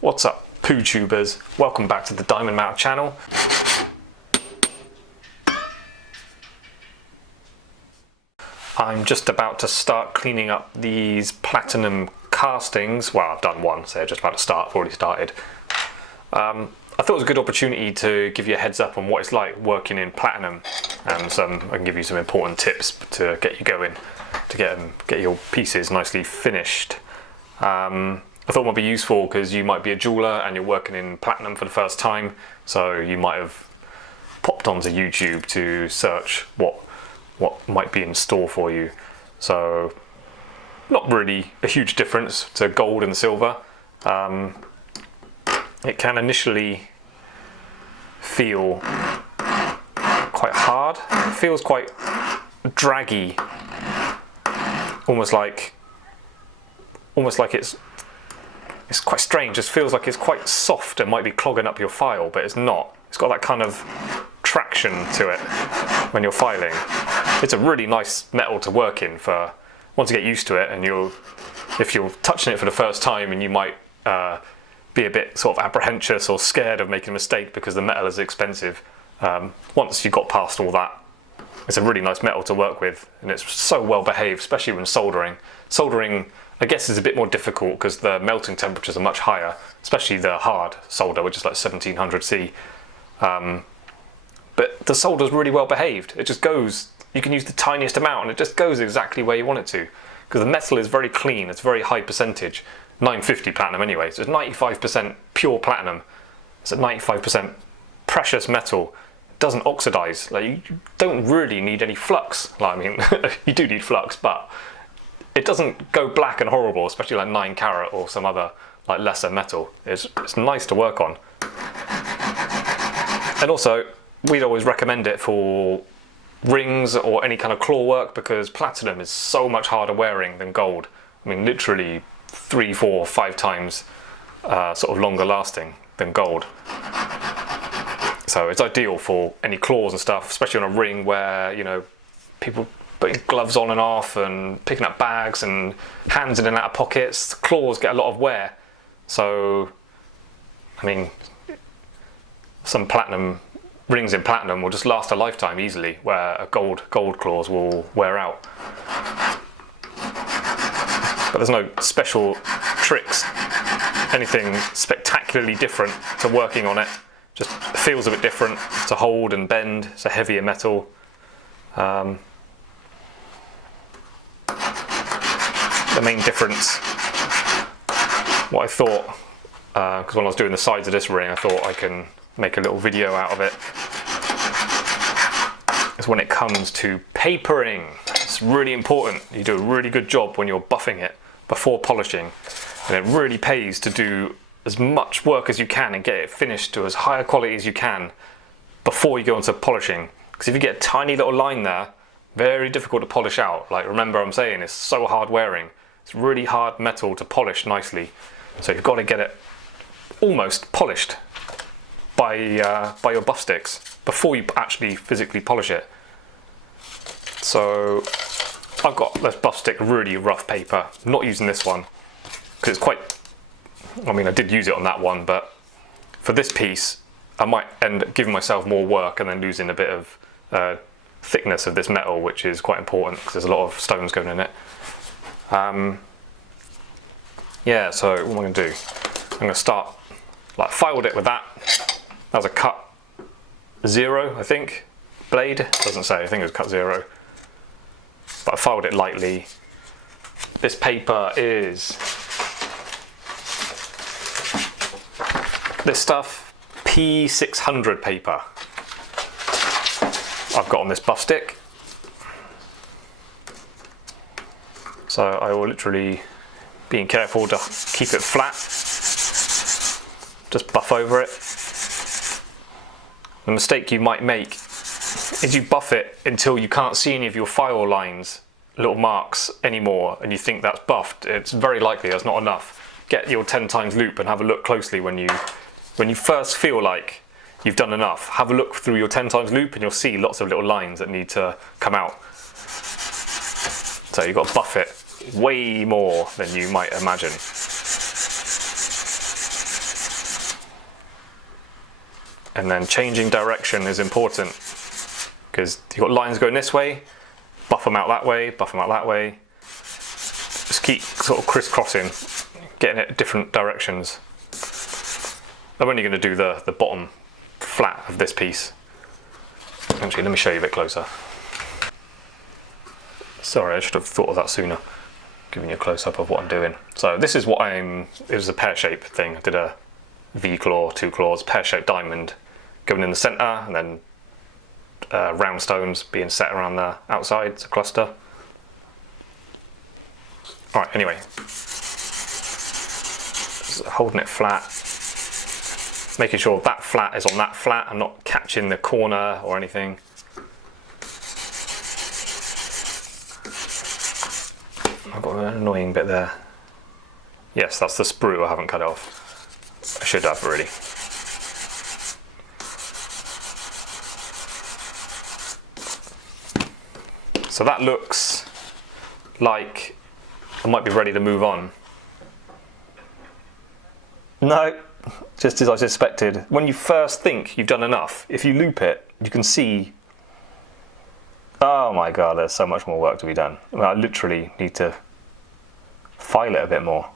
What's up, poo tubers? Welcome back to the Diamond Mount channel. I'm just about to start cleaning up these platinum castings. Well, I've done one, so just about to start. I've already started. I thought it was a good opportunity to give you a heads up on what it's like working in platinum, and I can give you some important tips to get you going, to get your pieces nicely finished. I thought it might be useful because you might be a jeweller and you're working in platinum for the first time, so you might have popped onto YouTube to search what might be in store for you. So not really a huge difference to gold and silver. It can initially feel quite hard. It feels quite draggy, almost like it's quite strange. It just feels like it's quite soft and might be clogging up your file, but it's not. It's got that kind of traction to it when you're filing. It's a really nice metal to work in for once you get used to it, and if you're touching it for the first time and you might be a bit sort of apprehensive or scared of making a mistake because the metal is expensive. Once you got past all that, it's a really nice metal to work with, and it's so well behaved, especially when soldering. Soldering, I guess, is a bit more difficult because the melting temperatures are much higher, especially the hard solder, which is like 1700C. But the solder's really well behaved. It just goes, you can use the tiniest amount and it just goes exactly where you want it to. Because the metal is very clean, it's very high percentage. 950 platinum anyway, so it's 95% pure platinum. It's a 95% precious metal. It doesn't oxidize. Like, you don't really need any flux. Like, I mean, you do need flux, but it doesn't go black and horrible, especially like 9 carat or some other like lesser metal. It's nice to work on. And also, we'd always recommend it for rings or any kind of claw work because platinum is so much harder wearing than gold. I mean, literally 3, 4, 5 times sort of longer lasting than gold. So it's ideal for any claws and stuff, especially on a ring where, you know, people putting gloves on and off and picking up bags and hands in and out of pockets. Claws get a lot of wear. So, I mean, some platinum rings in platinum will just last a lifetime easily, where a gold claws will wear out. But there's no special tricks, anything spectacularly different to working on it. Just feels a bit different to hold and bend. It's a heavier metal. The main difference, what I thought, because when I was doing the sides of this ring, I thought I can make a little video out of it, is when it comes to papering. It's really important. You do a really good job when you're buffing it before polishing, and it really pays to do as much work as you can and get it finished to as high a quality as you can before you go into polishing. Because if you get a tiny little line there, very difficult to polish out. Like, remember I'm saying, it's so hard wearing. It's really hard metal to polish nicely. So you've got to get it almost polished by your buff sticks before you actually physically polish it. So I've got this buff stick, really rough paper. I'm not using this one because it's quite, I mean, I did use it on that one, but for this piece I might end up giving myself more work and then losing a bit of thickness of this metal, which is quite important because there's a lot of stones going in it. Yeah, so what am I going to do? I'm going to start, like, filed it with that. That was a cut 0, I think. Blade, doesn't say, I think it was cut 0. But I filed it lightly. This paper is this stuff, P600 paper. I've got on this buff stick. So I will literally, being careful to keep it flat, just buff over it. The mistake you might make is you buff it until you can't see any of your file lines, little marks anymore, and you think that's buffed. It's very likely that's not enough. Get your 10 times loop and have a look closely when you first feel like you've done enough. Have a look through your 10 times loop and you'll see lots of little lines that need to come out. So you've got to buff it way more than you might imagine. And then changing direction is important, because you've got lines going this way, buff them out that way, buff them out that way. Just keep sort of crisscrossing, getting it different directions. I'm only going to do the bottom flat of this piece. Actually, let me show you a bit closer. Sorry, I should have thought of that sooner. Giving you a close-up of what I'm doing. So this is what it was a pear-shaped thing. I did a V-claw, 2 claws, pear-shaped diamond going in the centre, and then round stones being set around the outside. It's a cluster. Alright, anyway. Just holding it flat. Making sure that flat is on that flat. I'm not catching the corner or anything. I've got an annoying bit there. Yes, that's the sprue, I haven't cut it off. I should have, really. So that looks like I might be ready to move on. No, just as I suspected. When you first think you've done enough, if you loop it, you can see, oh my god, there's so much more work to be done. I mean, I literally need to file it a bit more.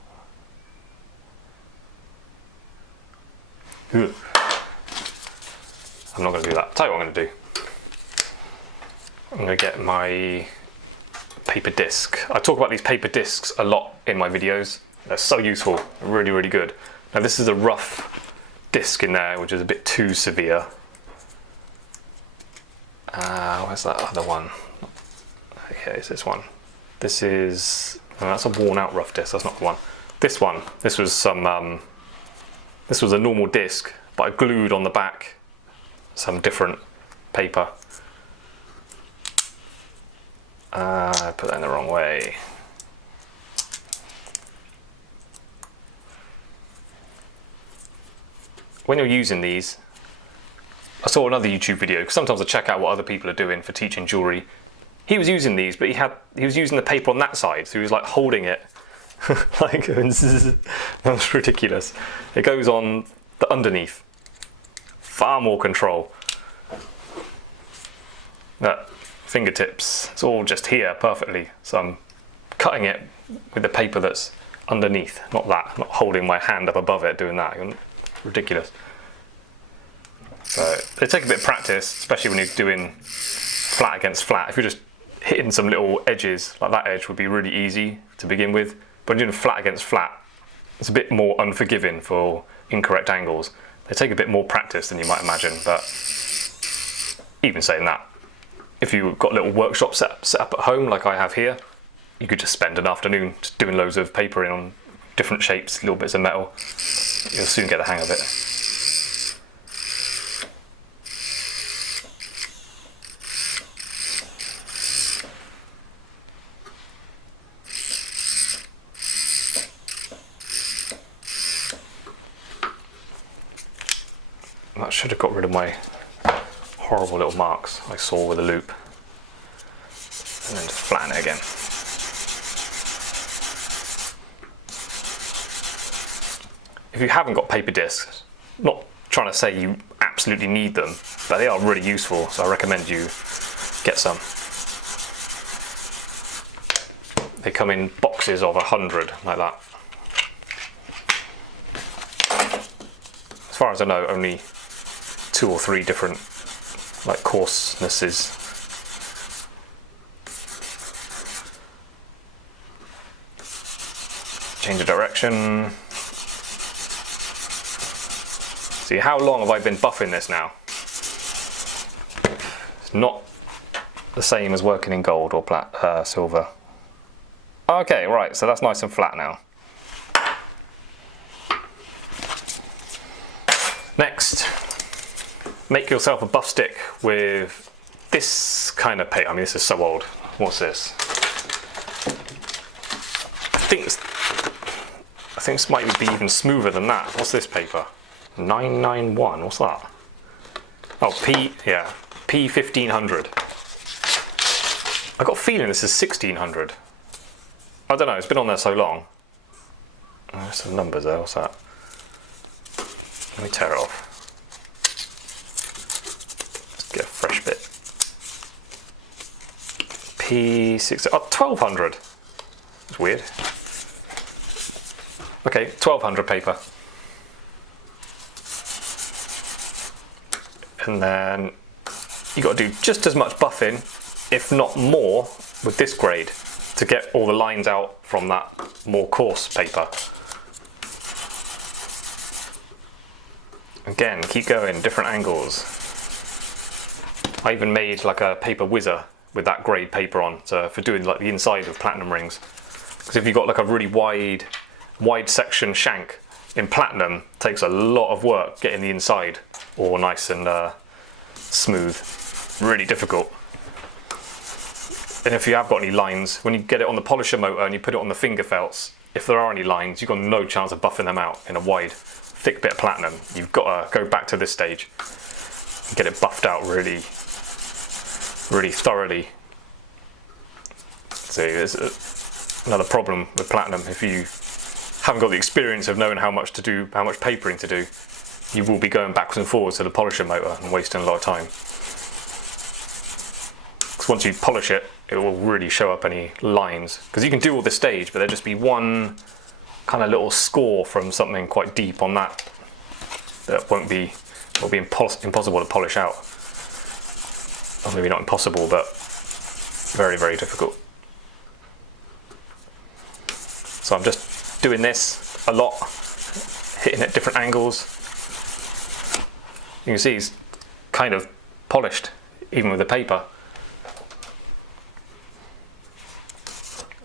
I'm not going to do that. I'll tell you what I'm going to do. I'm going to get my paper disc. I talk about these paper discs a lot in my videos. They're so useful, really, really good. Now this is a rough disc in there, which is a bit too severe. Where's that other one? Okay, it's this one. This is, no, that's a worn out rough disc, that's not the one. This one, this was some, this was a normal disc, but I glued on the back some different paper. I put that in the wrong way. When you're using these, I saw another YouTube video, because sometimes I check out what other people are doing for teaching jewellery. He was using these, but he was using the paper on that side, so he was like holding it. Like, that's ridiculous. It goes on the underneath. Far more control. That fingertips, it's all just here perfectly. So I'm cutting it with the paper that's underneath, not that. I'm not holding my hand up above it doing that. Ridiculous. So they take a bit of practice, especially when you're doing flat against flat. If you're just hitting some little edges, like that edge would be really easy to begin with. But when you're doing flat against flat, it's a bit more unforgiving for incorrect angles. They take a bit more practice than you might imagine, but even saying that, if you've got a little workshop set up at home like I have here, you could just spend an afternoon just doing loads of papering on different shapes, little bits of metal. You'll soon get the hang of it. That should have got rid of my horrible little marks I saw with a loop. And then just flatten it again. If you haven't got paper discs, not trying to say you absolutely need them, but they are really useful, so I recommend you get some. They come in boxes of 100, like that. As far as I know, only 2 or 3 different like coarsenesses. Change the direction. See, how long have I been buffing this now? It's not the same as working in gold or silver. Okay, right, so that's nice and flat now. Next, make yourself a buff stick with this kind of paint. I mean, this is so old. What's this? I think this might be even smoother than that. What's this paper? 991, what's that? Oh, P1500. I got a feeling this is 1600. I don't know, it's been on there so long. Oh, there's some numbers there, what's that? Let me tear it off. P6, oh, 1200. That's weird. Okay, 1200 paper. And then you got to do just as much buffing, if not more, with this grade to get all the lines out from that more coarse paper. Again, keep going, different angles. I even made like a paper whizzer with that grade paper on, so for doing like the inside of platinum rings. Because if you've got like a really wide section shank in platinum, it takes a lot of work getting the inside all nice and smooth. Really difficult. And if you have got any lines, when you get it on the polisher motor and you put it on the finger felts, if there are any lines, you've got no chance of buffing them out in a wide, thick bit of platinum. You've got to go back to this stage and get it buffed out really thoroughly. So there's another problem with platinum. If you haven't got the experience of knowing how much to do, how much papering to do, you will be going backwards and forwards to the polisher motor and wasting a lot of time. Because once you polish it, it will really show up any lines. Because you can do all this stage, but there'll just be one kind of little score from something quite deep on that will be impossible to polish out. Or maybe not impossible, but very, very difficult. So I'm just doing this a lot, hitting at different angles. You can see it's kind of polished, even with the paper.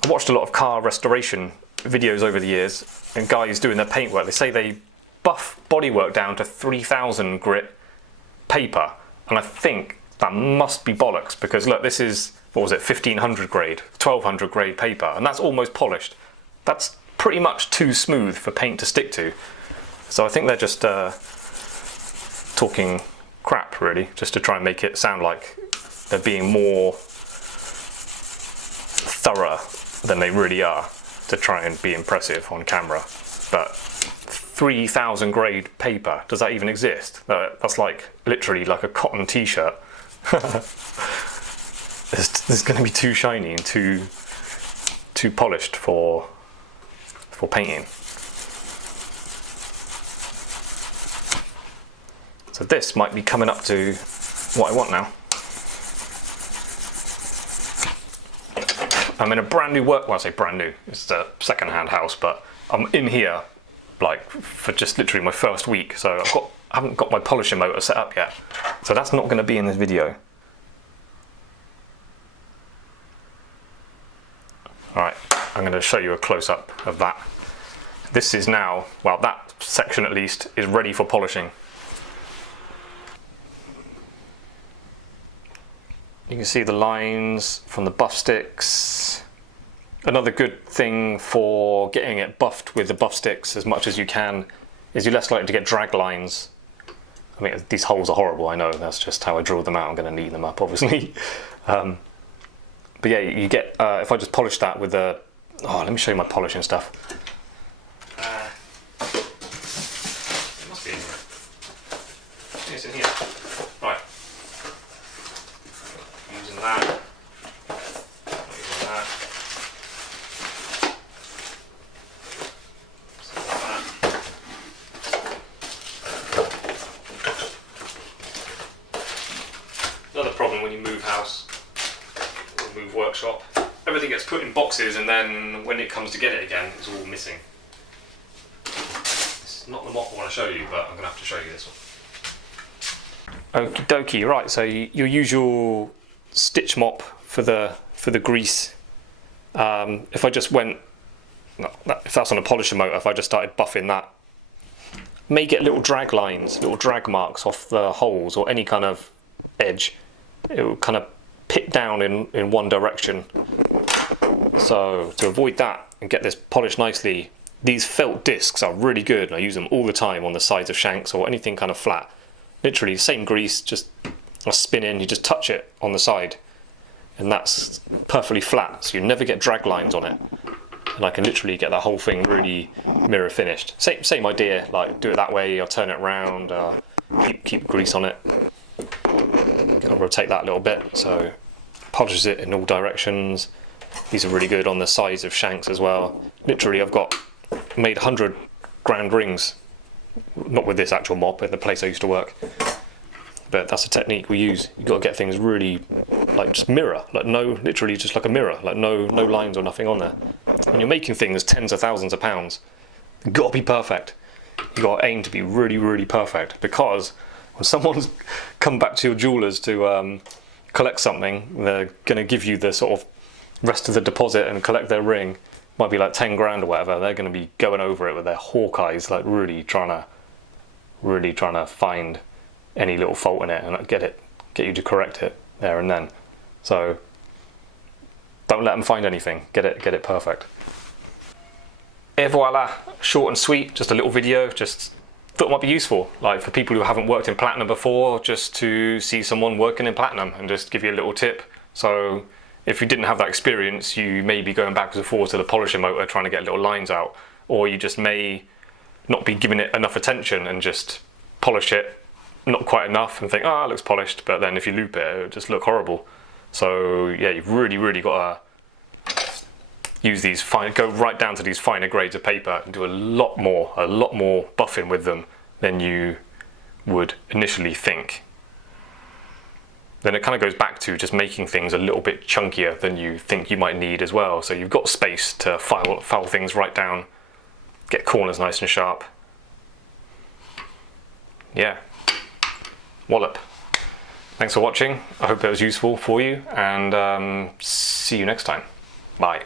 I watched a lot of car restoration videos over the years, and guys doing their paintwork, they say they buff bodywork down to 3000 grit paper, and I think that must be bollocks, because look, this is, what was it, 1500 grade, 1200 grade paper, and that's almost polished. That's pretty much too smooth for paint to stick to. So I think they're just talking crap, really, just to try and make it sound like they're being more thorough than they really are, to try and be impressive on camera. But 3000 grade paper, does that even exist? That's like literally like a cotton t-shirt. It's going to be too shiny and too polished for painting. So this might be coming up to what I want now. I'm in a brand new well, I say brand new, it's a second-hand house, but I'm in here like for just literally my first week, so I haven't got my polisher motor set up yet, so that's not going to be in this video. Alright, I'm going to show you a close-up of that. This is now, well, that section at least is ready for polishing. You can see the lines from the buff sticks. Another good thing for getting it buffed with the buff sticks as much as you can is you're less likely to get drag lines. I mean, these holes are horrible, I know, that's just how I drew them out. I'm going to neaten them up, obviously. But yeah, you get, if I just polish that with the, let me show you my polishing stuff. It must be in here. It's in here. Right. Using that. Using that. Another problem when you move house or move workshop, everything gets put in boxes, and then when it comes to get it again, it's all missing. This is not the mop I want to show you, but I'm going to have to show you this one. Okie dokie, right, so your usual stitch mop for the grease. If I just went, if that's on a polisher motor, if I just started buffing that, may get little drag lines, little drag marks off the holes or any kind of edge. It will kind of pit down in one direction. So to avoid that and get this polished nicely, these felt discs are really good, and I use them all the time on the sides of shanks or anything kind of flat. Literally same grease, just a spin in, you just touch it on the side and that's perfectly flat, so you never get drag lines on it, and I can literally get that whole thing really mirror finished. Same idea, like do it that way, I'll turn it around, keep grease on it. I'll rotate that a little bit, so polishes it in all directions. These are really good on the size of shanks as well. Literally, I've made 100 grand rings, not with this actual mop, at the place I used to work. But that's a technique we use. You've got to get things really, like, just mirror, like literally just like a mirror, like no lines or nothing on there. When you're making things tens of thousands of pounds, you've got to be perfect. You've got to aim to be really, really perfect, because when someone's come back to your jewellers to collect something, they're going to give you the sort of rest of the deposit and collect their ring. Might be like 10 grand or whatever. They're going to be going over it with their hawk eyes, like really trying to find any little fault in it and get you to correct it there and then. So don't let them find anything. Get it perfect. Et voila, short and sweet. Just a little video. Just thought it might be useful, like for people who haven't worked in platinum before, just to see someone working in platinum and just give you a little tip. So if you didn't have that experience, you may be going backwards and forwards to the polishing motor trying to get little lines out, or you just may not be giving it enough attention and just polish it not quite enough and think, oh, it looks polished, but then if you loop it, it'll just look horrible. So yeah, you've really got to use these go right down to these finer grades of paper and do a lot more buffing with them than you would initially think. Then it kind of goes back to just making things a little bit chunkier than you think you might need as well. So you've got space to file things right down, get corners nice and sharp. Yeah, wallop. Thanks for watching. I hope that was useful for you, and see you next time. Bye.